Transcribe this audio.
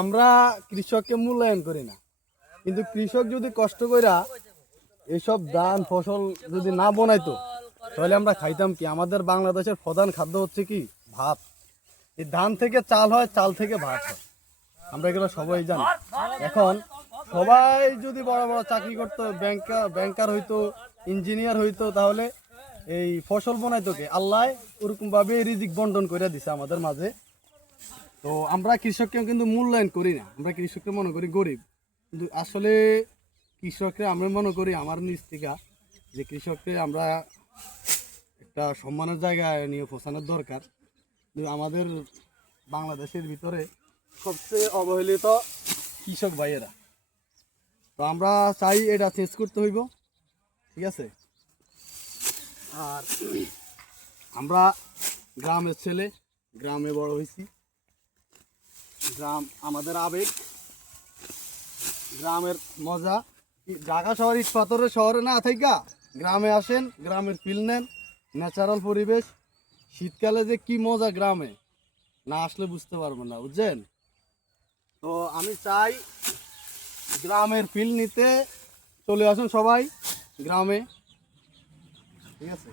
আমরা কৃষককে মূল্যায়ন করি না, কিন্তু কৃষক যদি কষ্ট কইরা এইসব ধান ফসল যদি না বনাইতো তাহলে আমরা খাইতাম কি? আমাদের বাংলাদেশের প্রধান খাদ্য হচ্ছে কি? ভাত। এই ধান থেকে চাল হয়, চাল থেকে ভাত হয়, আমরা এগুলো সবাই জানি। এখন সবাই যদি বড় বড় চাকরি করতো, ব্যাংকার হইতো, ইঞ্জিনিয়ার হইতো, তাহলে এই ফসল বনাইতো কে? আল্লাহ ওরকম ভাবে রিজিক বন্টন করে দিছে আমাদের মাঝে। তো আমরা কৃষককে কিন্তু মূল্যায়ন করি না, আমরা কৃষককে মনে করি গরিব। কিন্তু আসলে কৃষককে আমরা মনে করি আমার নিজ থেকে যে কৃষককে আমরা একটা সম্মানের জায়গায় নিয়ে পৌঁছানোর দরকার। কিন্তু আমাদের বাংলাদেশের ভিতরে সবচেয়ে অবহেলিত কৃষক ভাইয়েরা। তো আমরা চাই এটা চেঞ্জ করতে হইব, ঠিক আছে? আর আমরা গ্রামের ছেলে, গ্রামে বড় হয়েছি, গ্রাম আমাদের আবেগ, গ্রামের মজা। ঢাকা শহর ইট পাথরের শহরে না থাইকা গ্রামে আসেন, গ্রামের ফিল নেন, ন্যাচারাল পরিবেশ। শীতকালে যে কি মজা গ্রামে, না আসলে বুঝতে পারবেন না, বুঝছেন? তো আমি চাই গ্রামের ফিল নিতে চলে আসুন সবাই গ্রামে, ঠিক আছে?